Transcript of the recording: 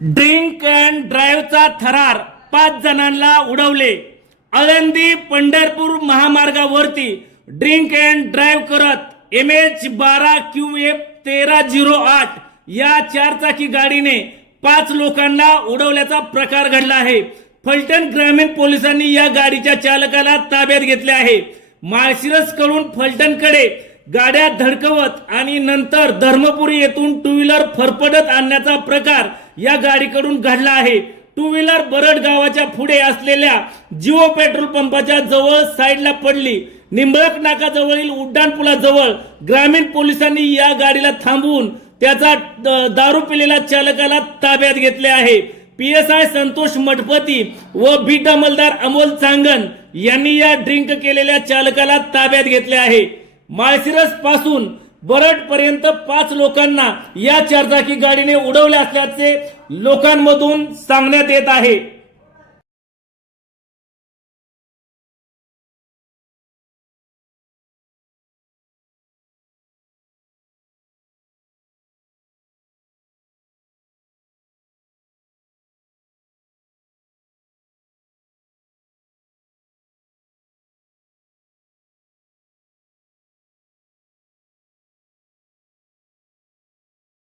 Drink and ड्राईव्हचा थरार पाच जणांना उडवले. आळंदी पंढरपूर महामार्गावरती ड्रिंक अँड ड्राईव्ह करत एम एच बारा क्यू एफ तेरा झिरो आठ या चारचाकी गाडीने पाच लोकांना उडवल्याचा प्रकार घडला आहे. फलटण ग्रामीण पोलिसांनी या गाडीच्या चालकाला ताब्यात घेतले आहे. माळशिरसकडून फलटणकडे गाड्या धडकवत आणि नंतर धर्मपुरी येथून टू व्हीलर फरफडत आणण्याचा प्रकार या गाडीकडून घडला आहे. टू व्हीलर बरड गावाच्या पुढे असलेल्या जिओ पेट्रोल पंपाच्या जवळ साईडला पडली. निंबळक नाकाजवळील उड्डाण पुलाजवळ ग्रामीण पोलिसांनी या गाडीला थांबवून त्याचा दारू पिलेल्या चालकाला ताब्यात घेतले आहे. P S I Santosh Mathpati व बीट अंमलदार अमोल चांगन यांनी या ड्रिंक केलेल्या चालकाला ताब्यात घेतले आहे. माळशिरसपासून बरड पर्यंत पाच लोकांना या चारचाकी गाडीने उडवले असल्याचे लोकांमधून सांगण्यात येत आहे.